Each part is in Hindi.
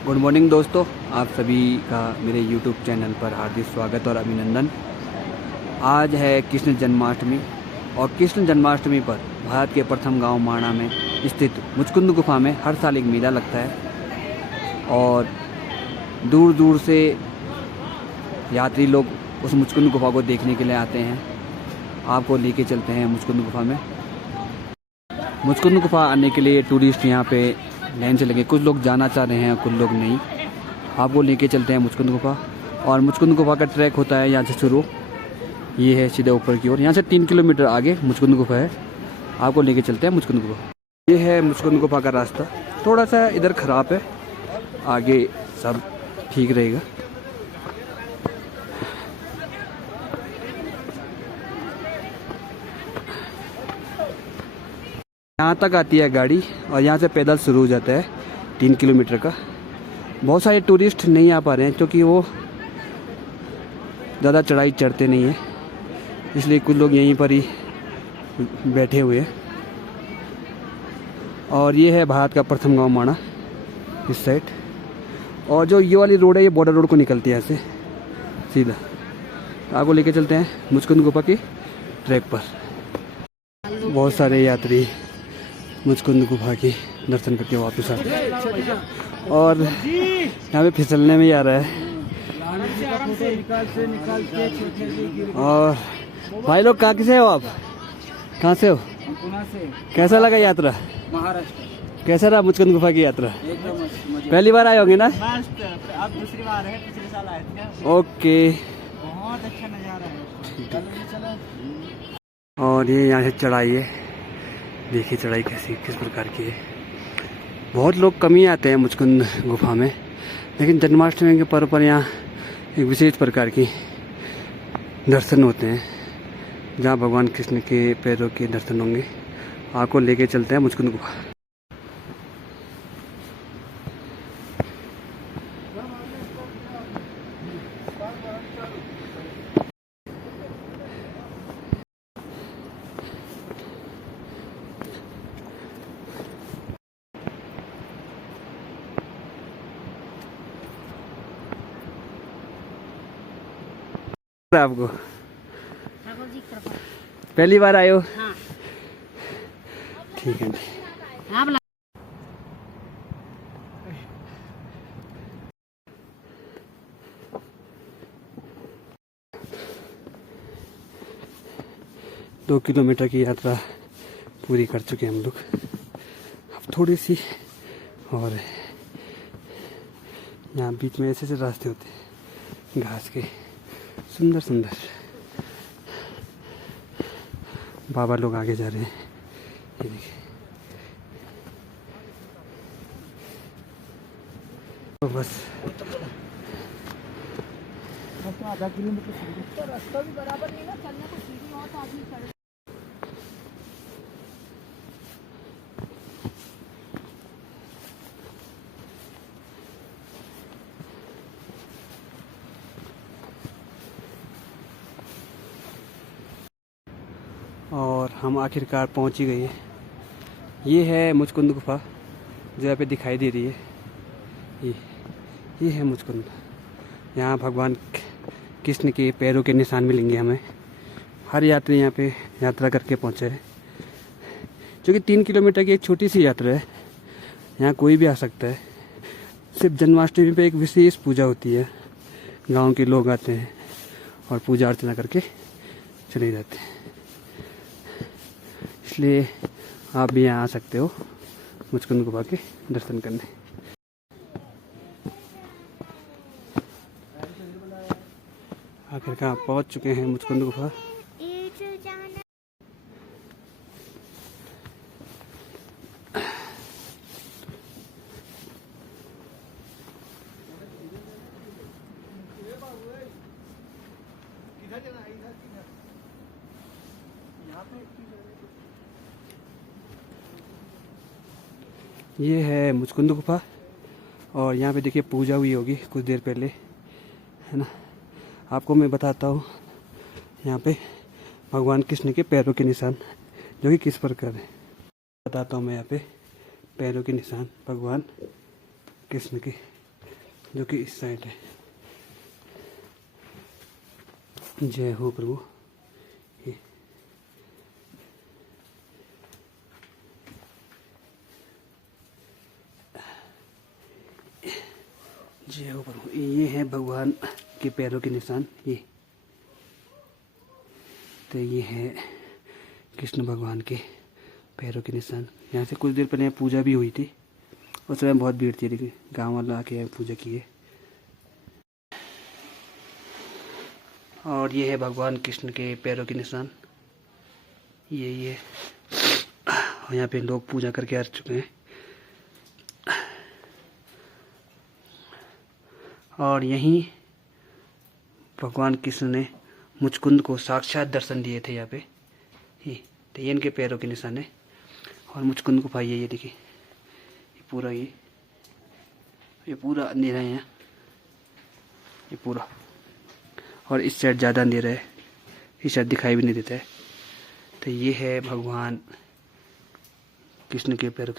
गुड मॉर्निंग दोस्तों, आप सभी का मेरे YouTube चैनल पर हार्दिक स्वागत और अभिनंदन। आज है कृष्ण जन्माष्टमी और कृष्ण जन्माष्टमी पर भारत के प्रथम गांव माणा में स्थित मुचकुंद गुफा में हर साल एक मेला लगता है और दूर दूर से यात्री लोग उस मुचकुंद गुफा को देखने के लिए आते हैं। आपको लेके चलते हैं मुचकुंद गुफा में। मुचकुंद गुफा आने के लिए टूरिस्ट यहाँ पे लाइन से लगे, कुछ लोग जाना चाह रहे हैं कुछ लोग नहीं। आपको लेके चलते हैं मुचकुंद गुफा। और मुचकुंद गुफा का ट्रैक होता है यहाँ से शुरू, ये है सीधे ऊपर की ओर। यहाँ से 3 किलोमीटर आगे मुचकुंद गुफा है। आपको लेके चलते हैं मुचकुंद गुफा। ये है मुचकुंद गुफा का रास्ता, थोड़ा सा इधर ख़राब है, आगे सब ठीक रहेगा। यहाँ तक आती है गाड़ी और यहाँ से पैदल शुरू हो जाता है 3 किलोमीटर का। बहुत सारे टूरिस्ट नहीं आ पा रहे हैं क्योंकि वो ज़्यादा चढ़ाई चढ़ते नहीं हैं, इसलिए कुछ लोग यहीं पर ही बैठे हुए हैं। और ये है भारत का प्रथम गांव माणा इस साइड। और जो ये वाली रोड है ये बॉर्डर रोड को निकलती है ऐसे सीधा। आपको लेके चलते हैं मुचकुंद गुफा की ट्रैक पर। बहुत सारे यात्री मुचकुंद गुफा की दर्शन करके वापस आते हैं और यहाँ पे फिसलने में ही आ रहा है। और भाई लोग कहाँ से हो आप? कहाँ से हो? कैसा लगा यात्रा? महाराष्ट्र। कैसा रहा मुचकुंद गुफा की यात्रा? एकदम पहली बार आए होंगे ना? अब दूसरी बार है, पिछले साल आए थे। ओके, बहुत अच्छा नज़ारा है। और ये यहाँ से चढ़ाई है, देखिए चढ़ाई किस प्रकार की है। बहुत लोग कम ही आते हैं मुचकुंद गुफा में, लेकिन जन्माष्टमी के पर्व पर यहाँ एक विशेष प्रकार की दर्शन होते हैं जहाँ भगवान कृष्ण के पैरों के दर्शन होंगे। आपको लेके चलते हैं मुचकुंद गुफा। आपको पहली बार आए हो? हाँ। ठीक है जी। हाँ, 2 किलोमीटर की यात्रा पूरी कर चुके हैं हम लोग। अब थोड़ी सी और यहाँ बीच में ऐसे ऐसे रास्ते होते हैं घास के, सुंदर सुंदर। बाबा लोग आगे जा रहे हैं, ये देखिए। तो बस आधा किलोमीटर रास्ता भी बराबर नहीं ना, चलने को सीधी हो तो आदमी चढ़े। और हम आखिरकार पहुंच ही गए हैं। ये है मुचकुंद गुफा जो यहाँ पे दिखाई दे रही है। ये है मुचकुंद। यहाँ भगवान कृष्ण के पैरों के निशान मिलेंगे हमें। हर यात्री यहाँ पे यात्रा करके पहुँचे है, क्योंकि 3 किलोमीटर की एक छोटी सी यात्रा है। यहाँ कोई भी आ सकता है। सिर्फ जन्माष्टमी पे एक विशेष पूजा होती है, गांव के लोग आते हैं और पूजा अर्चना करके चले जाते हैं। इसलिए आप भी यहाँ आ सकते हो मुचकुंद गुफा के दर्शन करने। आखिरकार पहुँच चुके हैं मुचकुंद गुफा। ये है मुचकुंद गुफा और यहाँ पे देखिए पूजा हुई होगी कुछ देर पहले, है ना। आपको मैं बताता हूँ यहाँ पे भगवान कृष्ण के पैरों के निशान जो कि किस प्रकार है, बताता हूँ मैं। यहाँ पे पैरों के निशान भगवान कृष्ण के जो कि इस साइड है। जय हो प्रभु। ये जय हो प्रभु। ये है भगवान के पैरों के निशान। ये तो ये है कृष्ण भगवान के पैरों के निशान। यहाँ से कुछ देर पहले यहाँ पूजा भी हुई थी। उस समय बहुत भीड़ थी, लेकिन गाँव वाले आके यहाँ पूजा किए। और ये है भगवान कृष्ण के पैरों के निशान। ये यहाँ पे लोग पूजा करके आ चुके हैं। और यहीं भगवान कृष्ण ने मुचकुंद को साक्षात दर्शन दिए थे। यहाँ पे ये इनके पैरों के निशान है। और मुचकुंद को पाइए, ये देखिए, ये पूरा ये पूरा अंधेरा है यहाँ, ये पूरा। और इस साइड ज़्यादा अंधेरा है, इस साइड दिखाई भी नहीं देता है। तो ये है भगवान कृष्ण के पैरों।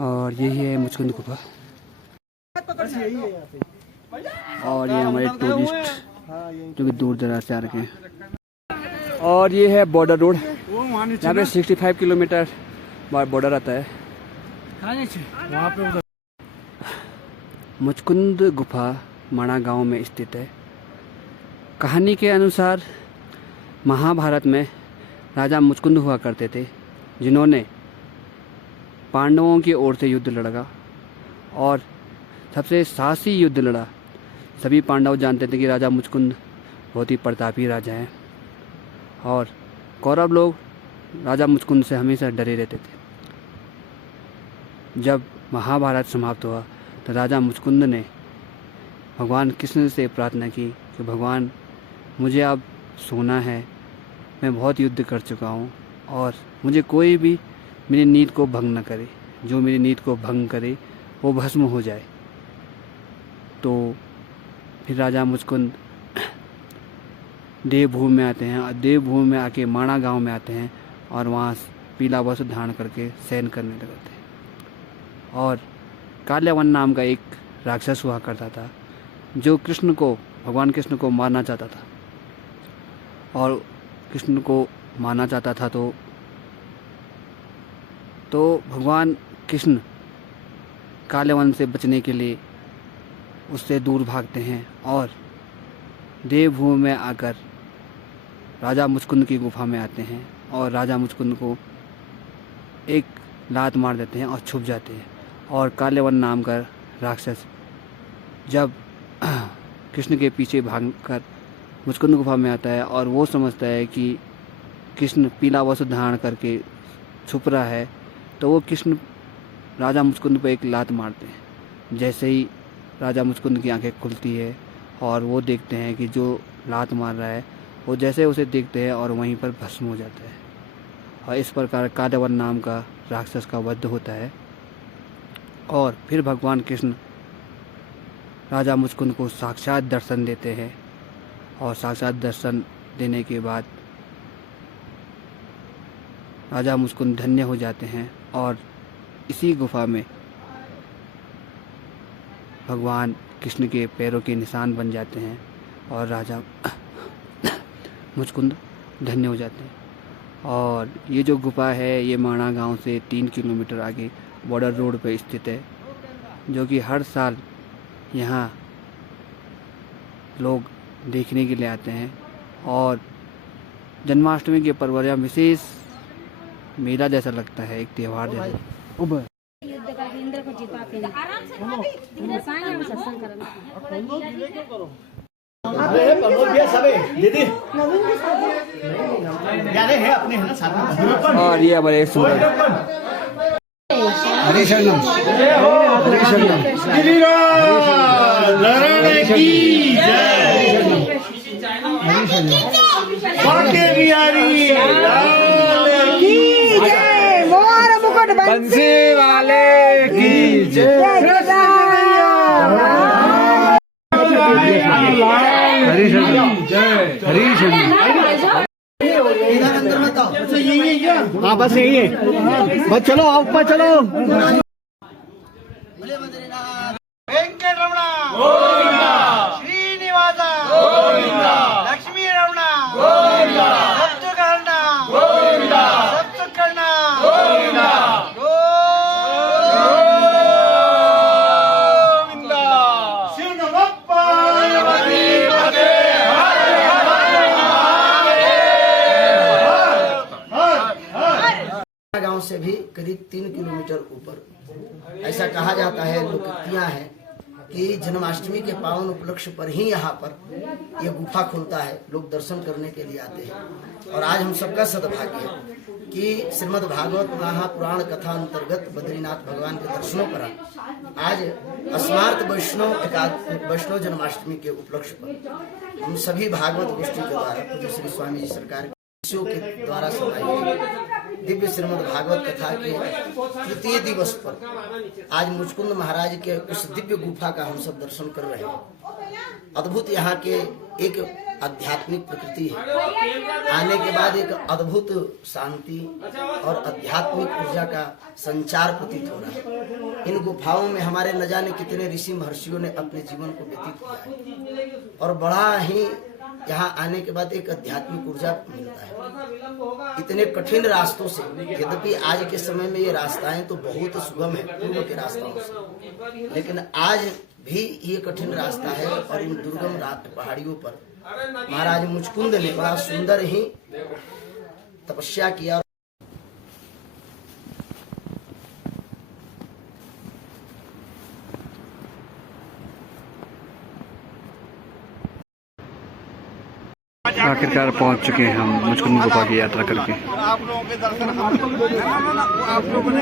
और यही है मुचकुंद गुफा। और ये हमारे टूरिस्ट जो कि दूर दराज से आ रखे हैं। और ये है बॉर्डर रोड। यहाँ पे 65 किलोमीटर बॉर्डर आता है। वहाँ पे मुचकुंद गुफा माणा गांव में स्थित है। कहानी के अनुसार महाभारत में राजा मुचकुंद हुआ करते थे, जिन्होंने पांडवों की ओर से युद्ध लड़ा और सबसे साहसी युद्ध लड़ा। सभी पांडव जानते थे कि राजा मुचकुंद बहुत ही प्रतापी राजा हैं और कौरव लोग राजा मुचकुंद से हमेशा डरे रहते थे। जब महाभारत समाप्त हुआ तो राजा मुचकुंद ने भगवान कृष्ण से प्रार्थना की कि भगवान, मुझे अब सोना है, मैं बहुत युद्ध कर चुका हूँ और मुझे कोई भी मेरी नींद को भंग न करे। जो मेरी नींद को भंग करे वो भस्म हो जाए। तो फिर राजा मुचकुंद देवभूमि में आते हैं और देवभूमि में आके माणा गांव में आते हैं और वहाँ पीला वस्त्र धारण करके शयन करने लगते हैं। और काल्यावन नाम का एक राक्षस हुआ करता था, जो भगवान कृष्ण को मारना चाहता था। और कृष्ण को मारना चाहता था तो भगवान कृष्ण काल्यावन से बचने के लिए उससे दूर भागते हैं और देवभूमि में आकर राजा मुचकुंद की गुफा में आते हैं और राजा मुचकुंद को एक लात मार देते हैं और छुप जाते हैं। और काल्यावन नाम का राक्षस जब कृष्ण के पीछे भागकर मुचकुंद गुफा में आता है और वो समझता है कि कृष्ण पीला वस्त्र धारण करके छुप रहा है, तो वो कृष्ण राजा मुचकुंद पर एक लात मारते हैं। जैसे ही राजा मुचकुंद की आंखें खुलती है और वो देखते हैं कि जो लात मार रहा है वो जैसे उसे देखते हैं और वहीं पर भस्म हो जाता है। और इस प्रकार काल्यावन नाम का राक्षस का वध होता है। और फिर भगवान कृष्ण राजा मुचकुंद को साक्षात दर्शन देते हैं और साक्षात दर्शन देने के बाद राजा मुचकुंद धन्य हो जाते हैं और इसी गुफा में भगवान कृष्ण के पैरों के निशान बन जाते हैं और राजा मुचकुंद धन्य हो जाते हैं। और ये जो गुफा है ये माणा गांव से 3 किलोमीटर आगे बॉर्डर रोड पर स्थित है, जो कि हर साल यहाँ लोग देखने के लिए आते हैं। और जन्माष्टमी के पर्व यहाँ विशेष मेला जैसा लगता है, एक त्यौहार जैसा। युद्ध करके इंद्र को जिताते हैं। हम सत्संग करना। और ये हमारे हरी शरणम हरी शरणम की जय बांके बिहारी लाल की जय मोर मुकुट बंसी वाले की जय हरी शरणम जय हरी शरणम। हाँ बस यही है, बस चलो ऊपर चलो। से भी करीब 3 किलोमीटर ऊपर। ऐसा कहा जाता है, लोकोक्तियां हैं कि जन्माष्टमी के पावन उपलक्ष्य पर ही यहाँ पर ये गुफा खुलता है, लोग दर्शन करने के लिए आते हैं। और आज हम सबका सद्भाग्य है कि श्रीमद् भागवत महापुराण कथा अंतर्गत बद्रीनाथ भगवान के दर्शनों पर आज अस्मार्त वैष्णव जन्माष्टमी के उपलक्ष्य पर हम सभी भागवत गोष्ठी के द्वारा पूज्य श्री स्वामी जी सरकार के द्वारा समायोजित दिव्य श्रीमद् भागवत कथा के तृतीय दिवस पर आज मुचकुंद महाराज के उस दिव्य गुफा का हम सब दर्शन कर रहे हैं। अद्भुत यहाँ के एक आध्यात्मिक प्रकृति है, आने के बाद एक अद्भुत शांति और आध्यात्मिक ऊर्जा का संचार प्रतीत हो रहा है। इन गुफाओं में हमारे न जाने कितने ऋषि महर्षियों ने अपने जीवन को व्यतीत किया है और बड़ा ही यहाँ आने के बाद एक आध्यात्मिक ऊर्जा मिलता है। इतने कठिन रास्तों से, यद्यपि आज के समय में ये रास्ताएं तो बहुत सुगम है पूर्व के रास्ताओं से, लेकिन आज भी ये कठिन रास्ता है और इन दुर्गम पहाड़ियों पर महाराज मुचकुंद ने बड़ा सुंदर ही तपस्या किया। आखिरकार पहुंच चुके हैं हम मुचकुंद गुफा की यात्रा करके। आप लोगों के दर्शन आप लोगों ने